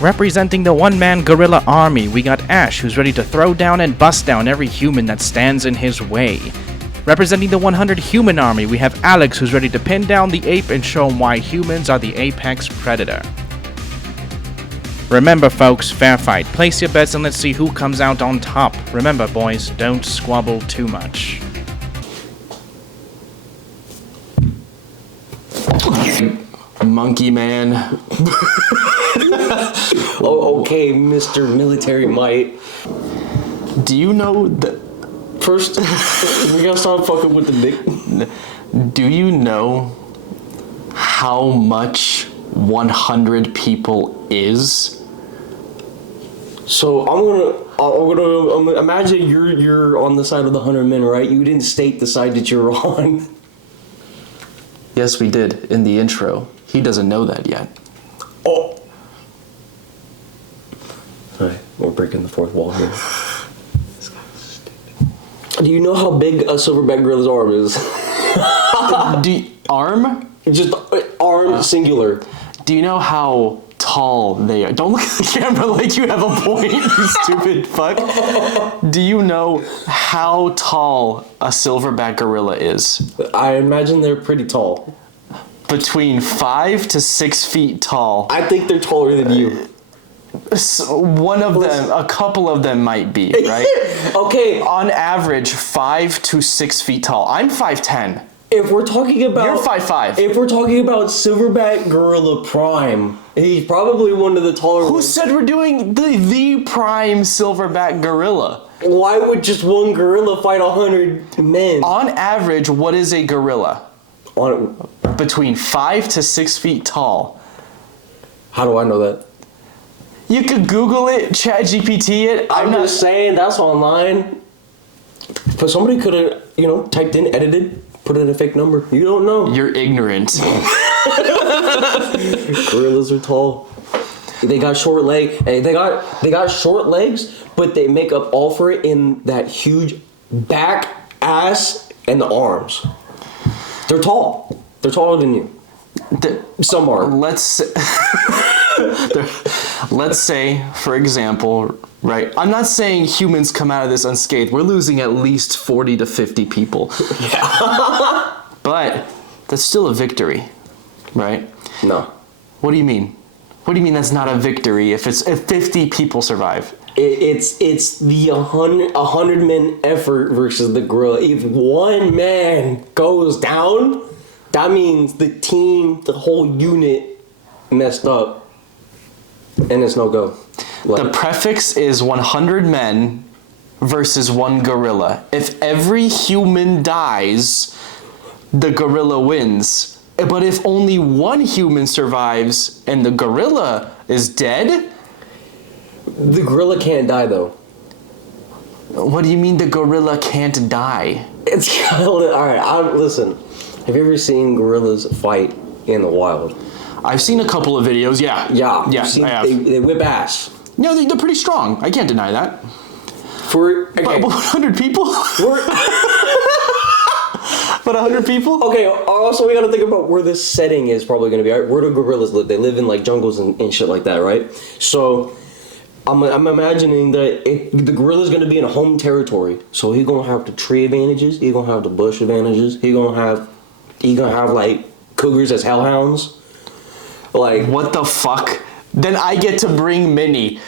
Representing the one-man gorilla army, we got Ash, who's ready to throw down and bust down every human that stands in his way. Representing the 100 human army, we have Alex, who's ready to pin down the ape and show him why humans are the apex predator. Remember folks, fair fight. Place your bets and let's see who comes out on top. Remember boys, don't squabble too much. Monkey man. Oh, okay, Mr. Military Might. Do you know that... First, we gotta stop fucking with the dick. Do you know how much 100 people is? So I'm gonna imagine you're on the side of the 100 men, right? You didn't state the side that you're on. Yes, we did in the intro. He doesn't know that yet. Oh. Alright, we're breaking the fourth wall here. Do you know how big a silverback gorilla's arm is? Arm? Just arm singular. Do you know how tall they are? Don't look at the camera like you have a point, you stupid fuck. Do you know how tall a silverback gorilla is? I imagine they're pretty tall. Between 5 to 6 feet tall. I think they're taller than you. So one of them, a couple of them might be, right? Okay. On average, 5 to 6 feet tall. I'm 5'10". If we're talking about... You're 5'5". If we're talking about silverback gorilla prime, he's probably one of the taller Who ones. said we're doing the prime silverback gorilla? Why would just one gorilla fight 100 men? On average, what is a gorilla? Between 5 to 6 feet tall. How do I know that? You could Google it, ChatGPT it. I'm not saying that's online. But somebody could have, typed in, edited, put in a fake number. You don't know. You're ignorant. Gorillas are tall. They got short legs. Hey, they got short legs, but they make up all for it in that huge back, ass, and the arms. They're tall. They're taller than you. Some are. Let's say, for example, right? I'm not saying humans come out of this unscathed. We're losing at least 40 to 50 people. Yeah. But that's still a victory, right? No. What do you mean? What do you mean that's not a victory if 50 people survive? It's the 100 men effort versus the gorilla. If one man goes down, that means the team, the whole unit messed up. And it's no go. The prefix is 100 men versus one gorilla. If every human dies, the gorilla wins. But if only one human survives and the gorilla is dead? The gorilla can't die though. What do you mean the gorilla can't die? It's kind of... Alright, listen. Have you ever seen gorillas fight in the wild? I've seen a couple of videos, yeah. Yeah, I have. They whip ass. No, they're pretty strong. I can't deny that. Okay. But 100 people? But 100 people? Okay, also we gotta think about where this setting is probably gonna be, right? Where do gorillas live? They live in like jungles and shit like that, right? So, I'm imagining that the gorilla's gonna be in a home territory. So he's gonna have the tree advantages, he's gonna have the bush advantages, he's gonna have like cougars as hellhounds. Like, what the fuck? Then I get to bring Minnie.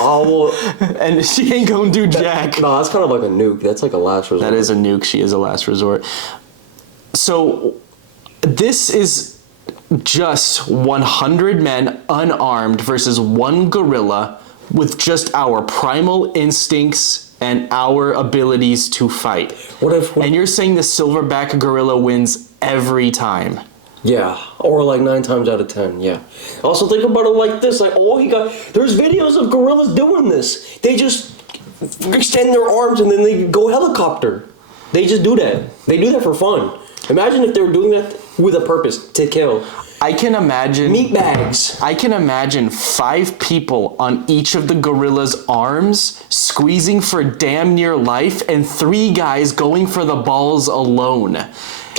Oh, well, and she ain't gonna do jack. No, that's kind of like a nuke. That's like a last resort. That is a nuke. She is a last resort. So, this is just 100 men unarmed versus one gorilla with just our primal instincts and our abilities to fight. And you're saying the silverback gorilla wins every time? Yeah, or like 9 times out of 10, yeah. Also think about it like this, like, there's videos of gorillas doing this. They just extend their arms and then they go helicopter. They just do that. They do that for fun. Imagine if they were doing that with a purpose, to kill. I can imagine... Meat bags. I can imagine 5 people on each of the gorilla's arms squeezing for damn near life and 3 guys going for the balls alone.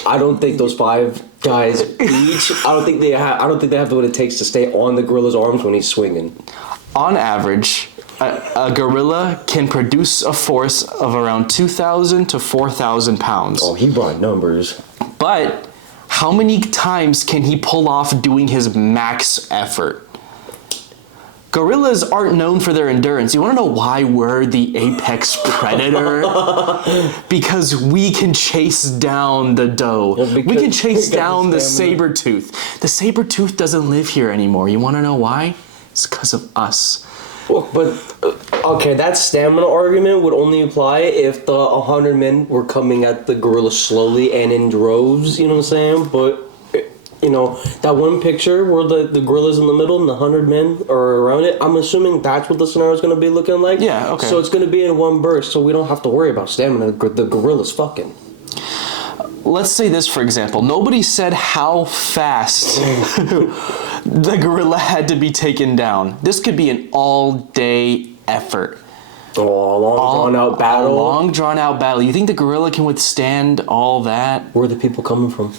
I don't think those 5 Guys, each. I don't think they have. I don't think they have what it takes to stay on the gorilla's arms when he's swinging. On average, a gorilla can produce a force of around 2,000 to 4,000 pounds. Oh, he brought numbers. But how many times can he pull off doing his max effort? Gorillas aren't known for their endurance. You want to know why we're the apex predator? Because we can chase down the doe. Yeah, we can chase down the stamina. saber-tooth. The saber-tooth doesn't live here anymore. You want to know why? It's because of us. Well, but okay, that stamina argument would only apply if the 100 men were coming at the gorilla slowly and in droves. You know what I'm saying? But you know that one picture where the gorilla's in the middle and the 100 men are around it. I'm assuming that's what the scenario is going to be looking like. Yeah. Okay. So it's going to be in one burst, so we don't have to worry about stamina. The gorilla's fucking. Let's say this, for example. Nobody said how fast the gorilla had to be taken down. This could be an all-day effort. Oh, a long drawn out battle. A long drawn-out battle. You think the gorilla can withstand all that? Where are the people coming from?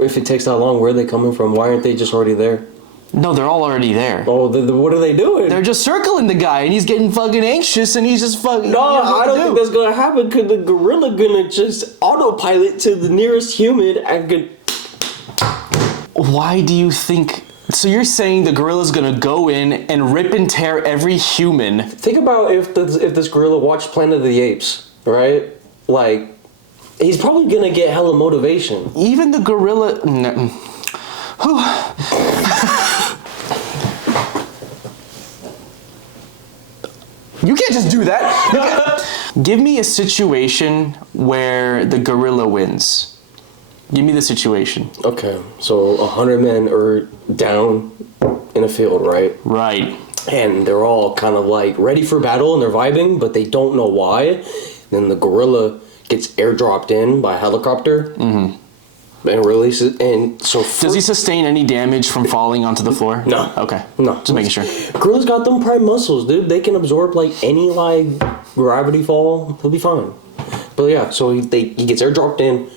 If it takes that long, where are they coming from? Why aren't they just already there? No, they're all already there. Oh, what are they doing? They're just circling the guy, and he's getting fucking anxious, and he's just fucking... No, I don't think that's gonna happen because the gorilla gonna just autopilot to the nearest human and get. Why do you think... So you're saying the gorilla's gonna go in and rip and tear every human? Think about if this gorilla watched Planet of the Apes, right? Like, he's probably gonna get hella motivation. Even the gorilla... No. You can't just do that. Give me a situation where the gorilla wins. Give me the situation. Okay, so 100 men are down in a field, right? Right. And they're all kind of like ready for battle and they're vibing, but they don't know why. Then the gorilla gets airdropped in by a helicopter and releases. And so Does he sustain any damage from falling onto the floor? No. Okay. No. Just making sure. Gorilla's got them prime muscles, dude. They can absorb like any like gravity fall. He'll be fine. But yeah, so he gets airdropped in.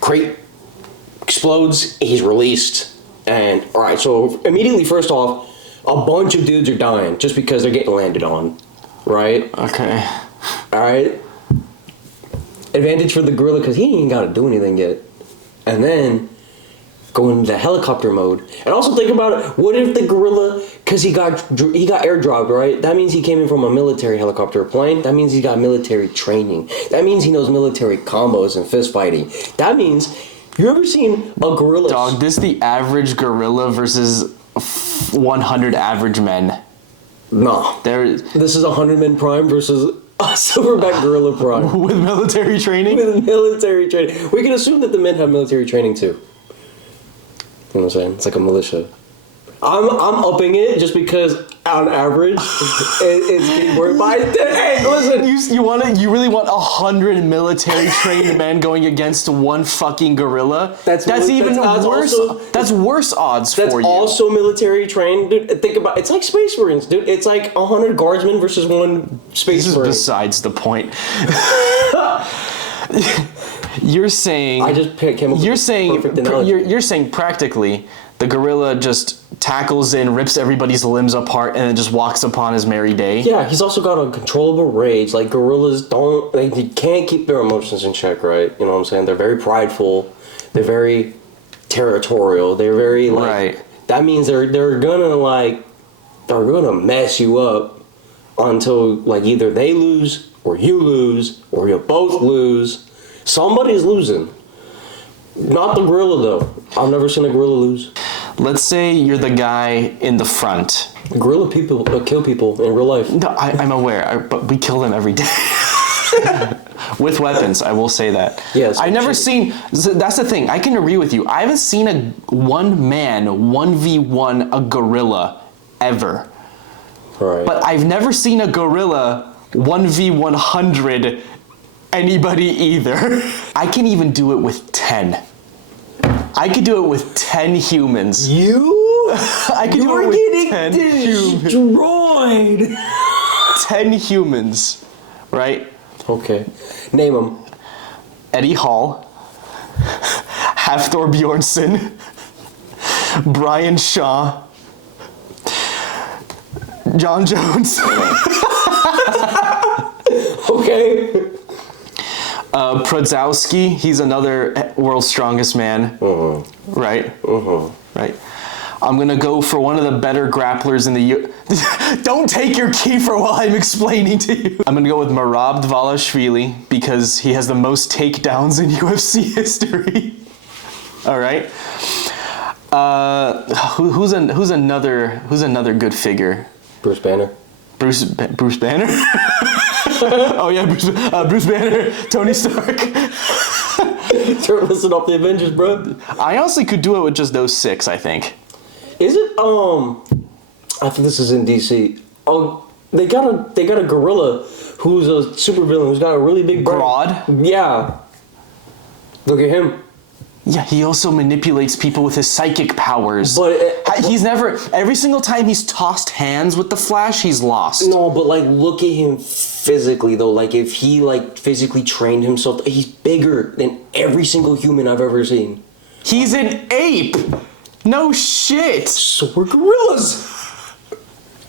Crate explodes. He's released. And all right, so immediately first off, a bunch of dudes are dying just because they're getting landed on, right? Okay. All right. Advantage for the gorilla because he ain't got to do anything yet. And then go into the helicopter mode. And also think about it. What if the gorilla, because he got airdropped, right? That means he came in from a military helicopter plane. That means he got military training. That means he knows military combos and fist fighting. That means, you ever seen a gorilla? Dog, this is the average gorilla versus 100 average men. No. This is 100 men prime versus a silverback gorilla prime. With military training? With military training. We can assume that the men have military training too. You know what I'm saying? It's like a militia. I'm upping it just because on average it's getting worked by. Hey, listen. You really want 100 military trained men going against one fucking gorilla? That's worse. That's worse odds for you. That's also military trained, dude. Think about it's like Space Marines, dude. It's like 100 guardsmen versus one Space Marine. This is besides the point. You're saying I just came up with perfect analogy. You're saying practically the gorilla just tackles in, rips everybody's limbs apart, and then just walks upon his merry day. Yeah, he's also got uncontrollable rage. Like gorillas they can't keep their emotions in check, right? You know what I'm saying? They're very prideful. They're very territorial. They're very like. Right. That means they're gonna mess you up until like either they lose or you lose or you both lose. Somebody's losing. Not the gorilla though. I've never seen a gorilla lose. Let's say you're the guy in the front. Gorilla people kill people in real life. No, I'm aware, but we kill them every day. With weapons, I will say that. Yes. I've never seen, that's the thing, I can agree with you. I haven't seen a one man, 1v1 a gorilla ever. Right. But I've never seen a gorilla 1v100 anybody either. I can even do it with 10. I could do it with 10 humans. I could do it with 10 humans. Destroyed. 10 humans, right? Okay. Name them. Eddie Hall, Hafthor Bjornsson, Brian Shaw, John Jones. Okay. Pradzowski, he's another world's strongest man. Right? Right. I'm gonna go for one of the better grapplers in the Don't take your kefir while I'm explaining to you. I'm gonna go with Merab Dvalishvili because he has the most takedowns in UFC history. All right. Who's another good figure? Bruce Banner. Bruce Banner? Oh yeah, Bruce Banner, Tony Stark. Listen up the Avengers, bro. I honestly could do it with just those 6, I think. Is it I think this is in DC. Oh, they got a gorilla who's a supervillain who's got a really big brain. Grodd? Yeah. Look at him. Yeah, he also manipulates people with his psychic powers. But he's never, every single time he's tossed hands with the Flash, he's lost. no, but like look at him physically though. Like if he like physically trained himself, he's bigger than every single human I've ever seen. He's an ape! No shit! So we're gorillas.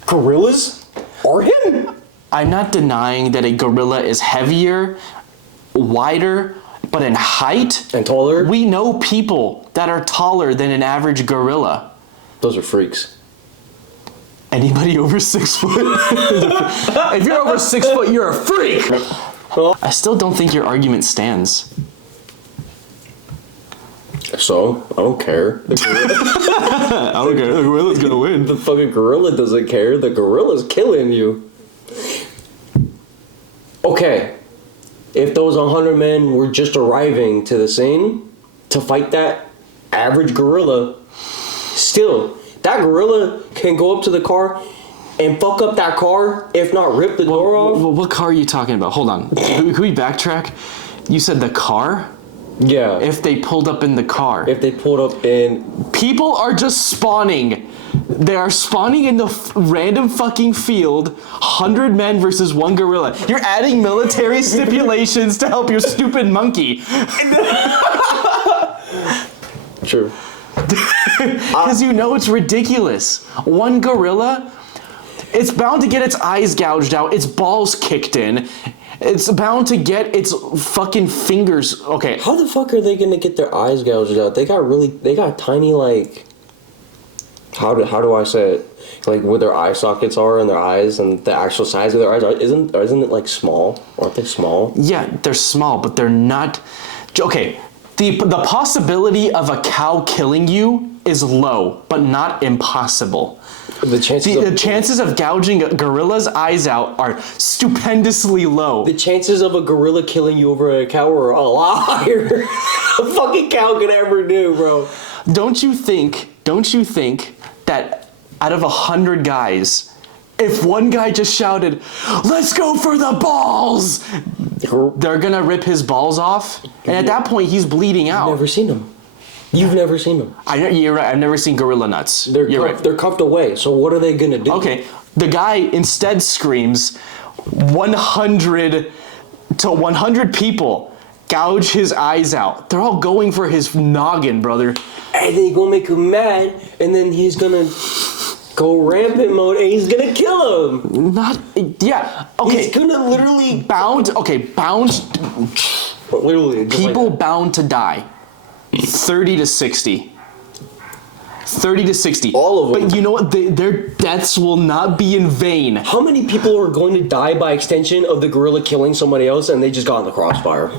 Gorillas are him. I'm not denying that a gorilla is heavier, wider, but in height, And taller. we know people that are taller than an average gorilla. Those are freaks. Anybody over 6 foot? If you're over 6 foot, you're a freak! I still don't think your argument stands. So I don't care. The gorilla, I don't care, the gorilla's gonna win. the fucking gorilla doesn't care. The gorilla's killing you. Okay. If those 100 men were just arriving to the scene to fight that average gorilla, still, that gorilla can go up to the car and fuck up that car, if not rip the door off. What car are you talking about? Hold on. Can we backtrack? You said the car? Yeah. If they pulled up in the car. If they pulled up in... People are just spawning. They are spawning in the random fucking field, 100 men versus 1 gorilla. You're adding military stipulations to help your stupid monkey. True. Because you know it's ridiculous. 1 gorilla, it's bound to get its eyes gouged out, its balls kicked in. It's bound to get its fucking fingers. Okay. How the fuck are they gonna get their eyes gouged out? They got tiny, like... How do I say it? Like where their eye sockets are and their eyes and the actual size of their eyes are, isn't it like small? Aren't they small? Yeah, they're small, but they're not. Okay, the possibility of a cow killing you is low, but not impossible. The chances of gouging a gorilla's eyes out are stupendously low. The chances of a gorilla killing you over a cow are a lot higher than a fucking cow could ever do, bro. Don't you think that out of 100 guys, if one guy just shouted, "Let's go for the balls," they're gonna rip his balls off? And at that point, he's bleeding out. Never seen them. You've never seen them. You're right, I've never seen gorilla nuts. You're right. They're cuffed away, so what are they gonna do? Okay, the guy instead screams, 100 to 100 people, gouge his eyes out. They're all going for his noggin, brother. And then he's gonna make him mad, and then he's gonna go rampant mode, and he's gonna kill him. Yeah, okay. He's gonna literally... Bound, Literally. people bound to die. 30 to 60. 30 to 60. All of them. But you know what? Their deaths will not be in vain. How many people are going to die by extension of the gorilla killing somebody else and they just got in the crossfire?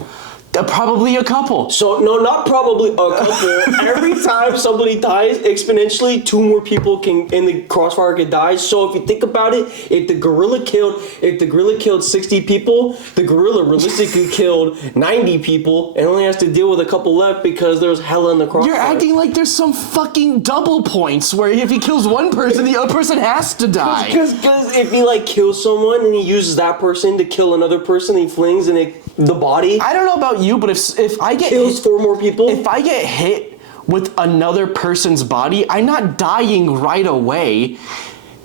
Probably a couple. So, no, not probably a couple. Every time somebody dies, exponentially, 2 more people in the crossfire can die. So if you think about it, if the gorilla killed 60 people, the gorilla realistically killed 90 people and only has to deal with a couple left because there's hella in the crossfire. You're acting like there's some fucking double points where if he kills one person, the other person has to die. Because if he like kills someone and he uses that person to kill another person, he flings the body. I don't know about you, but if I get Kills 4 more people. If I get hit with another person's body, I'm not dying right away.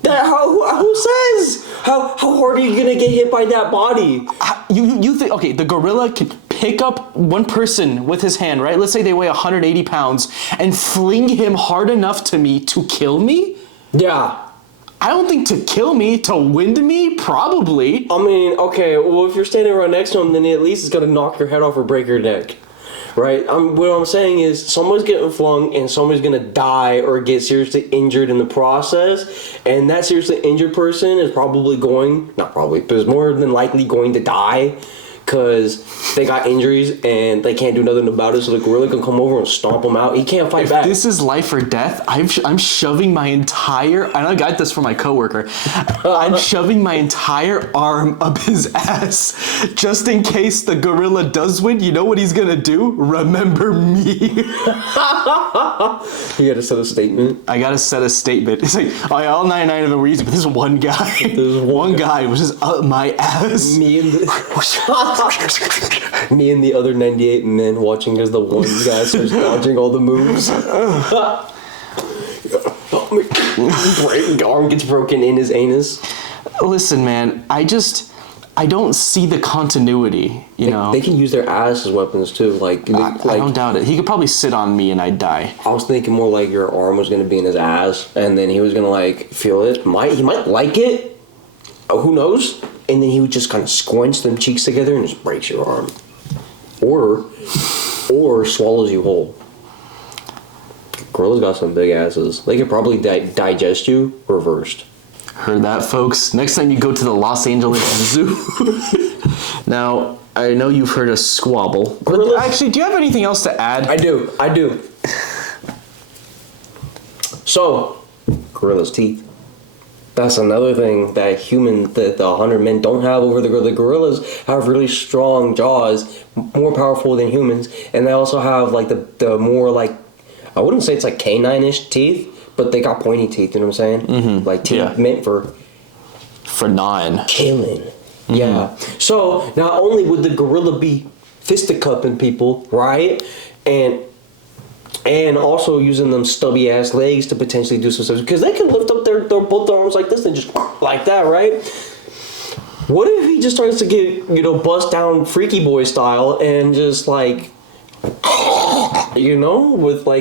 Who says? How hard are you gonna get hit by that body? You think, okay, the gorilla can pick up one person with his hand, right? Let's say they weigh 180 pounds, and fling him hard enough to me to kill me? Yeah. I don't think to kill me, to wind me, probably. I mean, okay, well, if you're standing right next to him, then at least it's gonna knock your head off or break your neck. Right? What I'm saying is someone's getting flung and somebody's gonna die or get seriously injured in the process, and that seriously injured person is probably not probably, but is more than likely going to die because they got injuries and they can't do nothing about it, so the gorilla can come over and stomp them out. He can't fight back. This is life or death. I'm shoving my entire, and I got this from my coworker, I'm shoving my entire arm up his ass just in case the gorilla does win. You know what he's gonna do? Remember me. You gotta set a statement. I gotta set a statement. It's like, oh yeah, all 99 of them were easy, but this one guy, one guy was just up my ass. Me and the other 98 men watching as the one guy starts dodging all the moves. Arm gets broken in his anus. Listen, man, I don't see the continuity, you know? They can use their ass as weapons too. I don't doubt it. He could probably sit on me and I'd die. I was thinking more like your arm was going to be in his ass and then he was going to feel it. He might like it. Oh, who knows? And then he would just kind of squinch them cheeks together and just breaks your arm. Or swallows you whole. Gorillas got some big asses. They could probably digest you reversed. Heard that, folks? Next time you go to the Los Angeles Zoo. Now, I know you've heard a squabble. But actually, do you have anything else to add? I do. So, gorilla's teeth. That's another thing that the 100 men don't have over the gorilla. The gorillas have really strong jaws, more powerful than humans, and they also have the more I wouldn't say it's like canine-ish teeth, but they got pointy teeth. You know what I'm saying? Mm-hmm. Like teeth meant for gnawing, killing. Mm-hmm. Yeah. So not only would the gorilla be fisticuffing people, right, and also using them stubby ass legs to potentially do some stuff because they can lift up their both arms like this and just like that, right? What if he just starts to get bust down freaky boy style and just with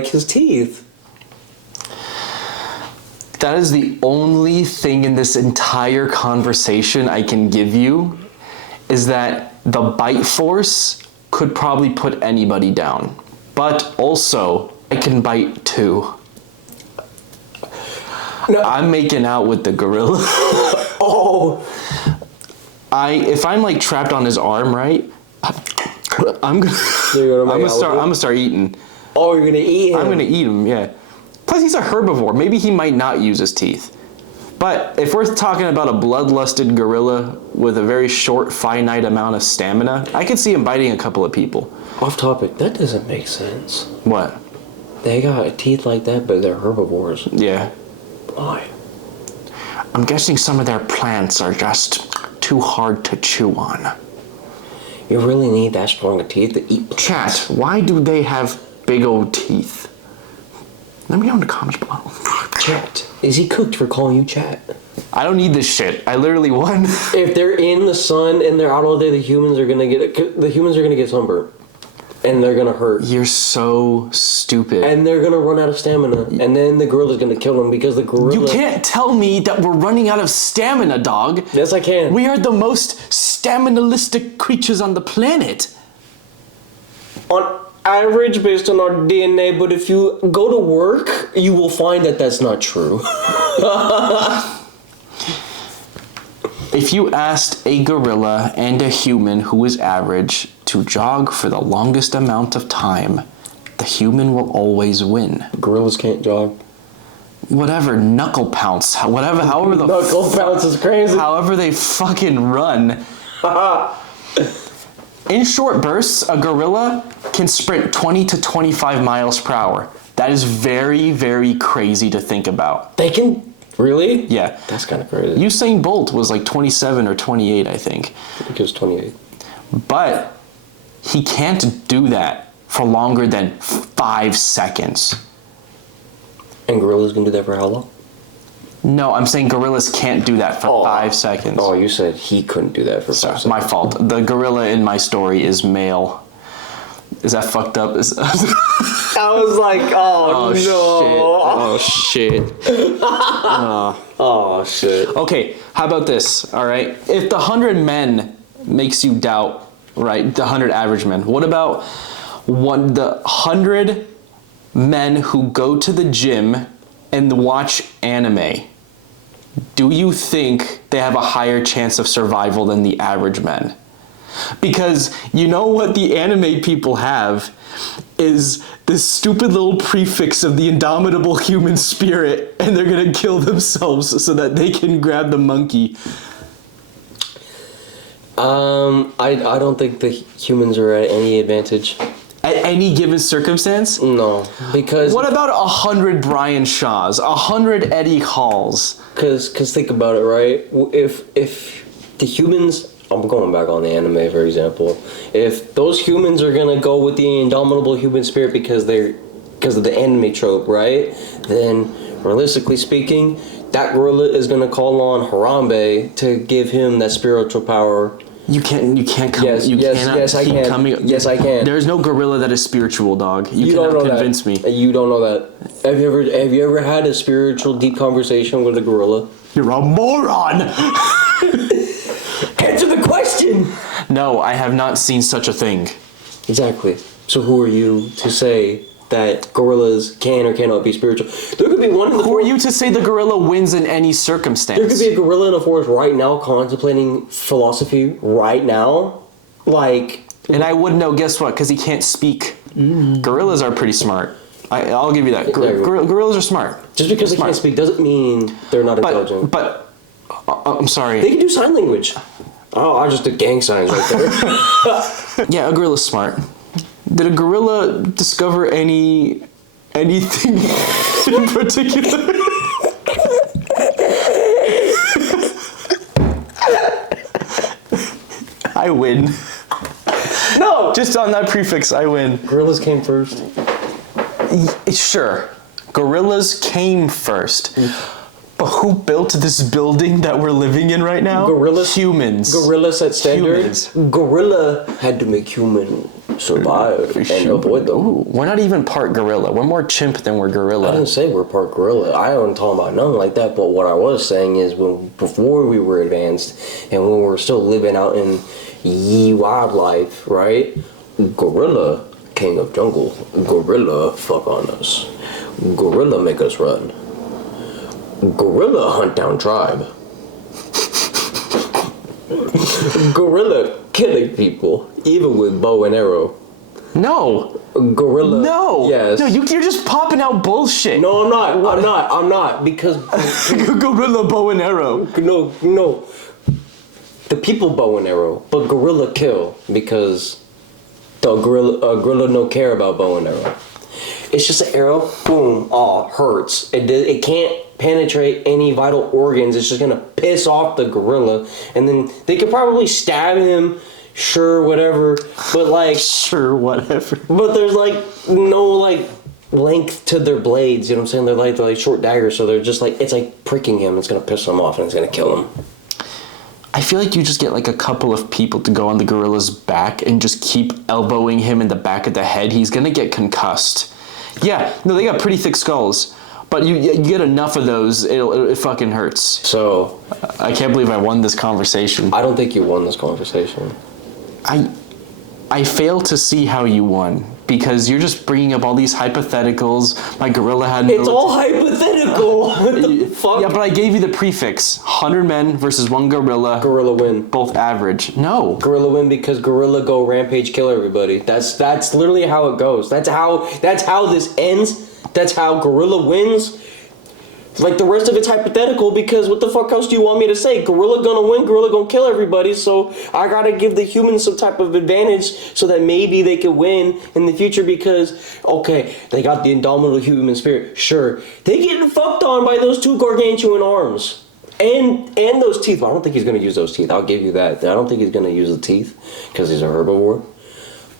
his teeth? That is the only thing in this entire conversation I can give you is that the bite force could probably put anybody down. But also, I can bite too. No. I'm making out with the gorilla. Oh. If I'm trapped on his arm, right? I'm gonna start eating. Oh, you're gonna eat him? I'm gonna eat him, yeah. Plus, he's a herbivore. Maybe he might not use his teeth. But if we're talking about a bloodlusted gorilla with a very short, finite amount of stamina, I could see him biting a couple of people. Off topic, that doesn't make sense. What? They got teeth like that, but they're herbivores. Yeah. Why? I'm guessing some of their plants are just too hard to chew on. You really need that strong of teeth to eat plants. Chat, why do they have big old teeth? Let me know in the comments below. Chat, is he cooked for calling you chat? I don't need this shit. I literally won. If they're in the sun and they're out all day, the humans are gonna get sunburned. And they're gonna hurt. You're so stupid. And they're gonna run out of stamina. And then the gorilla's gonna kill them because the gorilla... You can't tell me that we're running out of stamina, dog. Yes, I can. We are the most staminalistic creatures on the planet. On average, based on our DNA, but if you go to work, you will find that that's not true. If you asked a gorilla and a human who is average to jog for the longest amount of time, the human will always win. Gorillas can't jog. Whatever, knuckle pounce, however the knuckle pounce is crazy. However they fucking run. In short bursts, a gorilla can sprint 20 to 25 miles per hour. That is very, very crazy to think about. They can... Really? Yeah. That's kind of crazy. Usain Bolt was 27 or 28, I think. I think it was 28. But he can't do that for longer than 5 seconds. And gorillas can do that for how long? No, I'm saying gorillas can't do that for 5 seconds. Oh, you said he couldn't do that for 5 seconds. My fault. The gorilla in my story is male. Is that fucked up? I was like, oh, no. Shit. Oh, shit. Okay, how about this, all right? If the 100 men makes you doubt, right, the 100 average men, what about the 100 men who go to the gym and watch anime? Do you think they have a higher chance of survival than the average men? Because you know what the anime people have is this stupid little prefix of the indomitable human spirit, and they're gonna kill themselves so that they can grab the monkey. I don't think the humans are at any advantage. At any given circumstance? No, because... What about 100 Brian Shaws, 100 Eddie Halls? Because think about it, right? If the humans... I'm going back on the anime, for example. If those humans are gonna go with the indomitable human spirit because of the anime trope, right? Then, realistically speaking, that gorilla is gonna call on Harambe to give him that spiritual power. You can't come. Yes, you yes, cannot yes, I keep can. coming. Yes, I can. There's no gorilla that is spiritual, dog. You don't cannot know convince that. me. You don't know that. Have you ever had a spiritual deep conversation with a gorilla? You're a moron. Answer the question. No, I have not seen such a thing. Exactly. So who are you to say that gorillas can or cannot be spiritual? There could be one in the Who are you to say the gorilla wins in any circumstance? There could be a gorilla in the forest right now contemplating philosophy right now. Like... And I would know, guess what? Because he can't speak. Gorillas are pretty smart. I'll give you that. Gorillas are smart. Just because they can't speak doesn't mean they're not intelligent. But I'm sorry. They can do sign language. Oh, I just did gang signs right there. Yeah, a gorilla's smart. Did a gorilla discover anything in particular? I win. No! Just on that prefix, I win. Gorillas came first. Sure. Gorillas came first. But who built this building that we're living in right now? Gorillas. Humans. Gorilla set standards. Gorilla had to make human survive and avoid them. Ooh, we're not even part gorilla. We're more chimp than we're gorilla. I didn't say we're part gorilla. I wasn't talking about nothing like that. But what I was saying is, before we were advanced and when we were still living out in wildlife, right? Gorilla, king of jungle. Gorilla, fuck on us. Gorilla, make us run. Gorilla, hunt down tribe. Gorilla, killing people, even with bow and arrow. No. Gorilla. No. Yes. No, you're just popping out bullshit. No, I'm not, because... Gorilla bow and arrow. No. The people bow and arrow, but gorilla kill, because the gorilla no care about bow and arrow. It's just an arrow, boom, hurts. It can't penetrate any vital organs. It's just gonna piss off the gorilla, and then they could probably stab him, sure, whatever, but like... Sure, whatever. But there's like no like length to their blades, you know what I'm saying? They're like short daggers, so they're just like, it's like pricking him, it's gonna piss him off and it's gonna kill him. I feel like you just get like a couple of people to go on the gorilla's back and just keep elbowing him in the back of the head. He's gonna get concussed. Yeah, no, they got pretty thick skulls, but you get enough of those, it fucking hurts. So I can't believe I won this conversation. I don't think you won this conversation. I fail to see how you won, because you're just bringing up all these hypotheticals. My gorilla had no... It's all hypothetical. What the fuck? Yeah, but I gave you the prefix. 100 men versus one gorilla. Gorilla win. Both average. No. Gorilla win because gorilla go rampage kill everybody. That's literally how it goes. That's how this ends. That's how gorilla wins. Like, the rest of it's hypothetical, because what the fuck else do you want me to say? Gorilla gonna win, gorilla gonna kill everybody, so I gotta give the humans some type of advantage so that maybe they could win in the future, because, okay, they got the indomitable human spirit, sure. They getting fucked on by those two gargantuan arms. And those teeth. Well, I don't think he's gonna use those teeth, I'll give you that. I don't think he's gonna use the teeth, because he's a herbivore.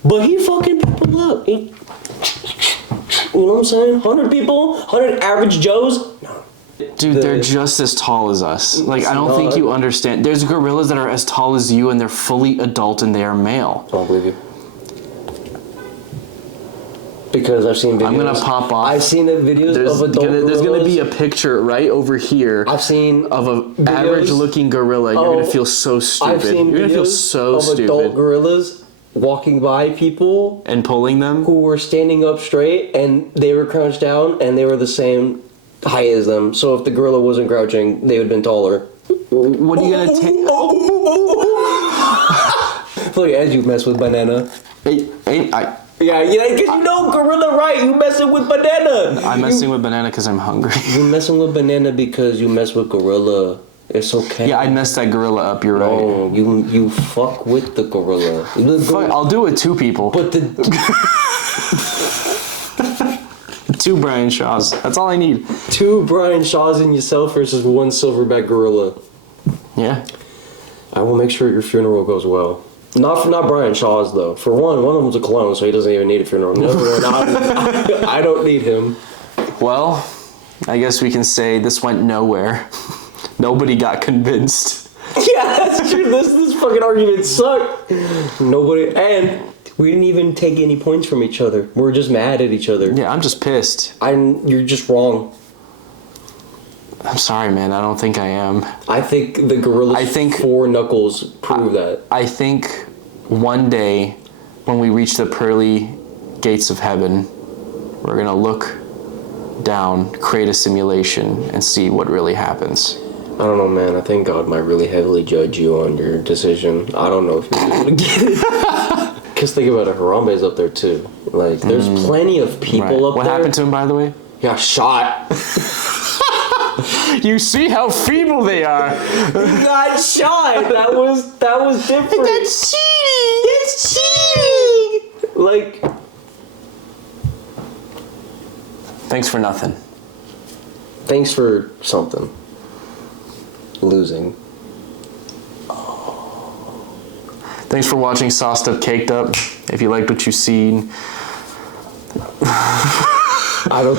But he fucking people up. You know what I'm saying? 100 people? 100 average Joes? No. Dude, they're just as tall as us. Like, I don't think you understand. There's gorillas that are as tall as you, and they're fully adult, and they are male. I don't believe you. Because I've seen videos. I'm gonna pop off. I've seen the videos of adult gorillas. There's gonna be a picture right over here. I've seen of an average-looking gorilla. You're gonna feel so stupid. I've seen You're gonna feel videos so of stupid. adult gorillas walking by people And pulling them. who were standing up straight, and they were crouched down, and they were the same height as them. So if the gorilla wasn't crouching, they would have been taller. What are you gonna take? Look, as you mess with banana. Yeah, because you know gorilla, right? You messing with banana. I'm messing with banana because I'm hungry. You messing with banana because you mess with gorilla. It's okay. Yeah, I messed that gorilla up. You're right. No, you fuck with the gorilla. Fuck, I'll do it 2 people. But the 2 Brian Shaws. That's all I need. 2 Brian Shaws and yourself versus 1 silverback gorilla. Yeah. I will make sure your funeral goes well. Not Brian Shaw's though. For one of them's a clone, so he doesn't even need a funeral. The other one, I don't need him. Well, I guess we can say this went nowhere. Nobody got convinced. Yeah, that's true. This fucking argument sucked. Nobody, and we didn't even take any points from each other. We were just mad at each other. Yeah, I'm just pissed. You're just wrong. I'm sorry, man. I don't think I am. I think the gorilla's 4 knuckles prove that. I think one day, when we reach the pearly gates of heaven, we're gonna look down, create a simulation, and see what really happens. I don't know, man. I think God might really heavily judge you on your decision. I don't know if you're able to get it. Because think about it, Harambe's up there too. Like, there's plenty of people up What there. happened to him, by the way? He got shot. You see how feeble they are. He got shot. That was different. That's cheating. That's cheating. Like, Thanks for nothing. thanks for something. Losing. Thanks for watching Sauced Up Caked Up. If you liked what you've seen, I don't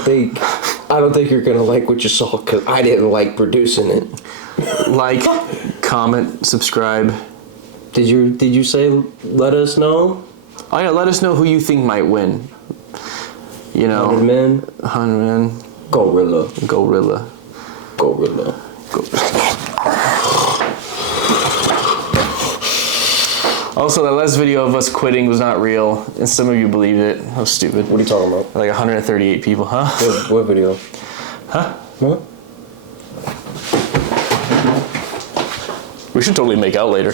think you're gonna like what you saw because I didn't like producing it. like, comment, subscribe. Did you say let us know? Oh yeah, let us know who you think might win. You know, 100 men. 100 men. Gorilla. Gorilla. Gorilla. Also, that last video of us quitting was not real, and some of you believed it. That was stupid. What are you talking about? Like 138 people, huh? What video? Huh? What? We should totally make out later.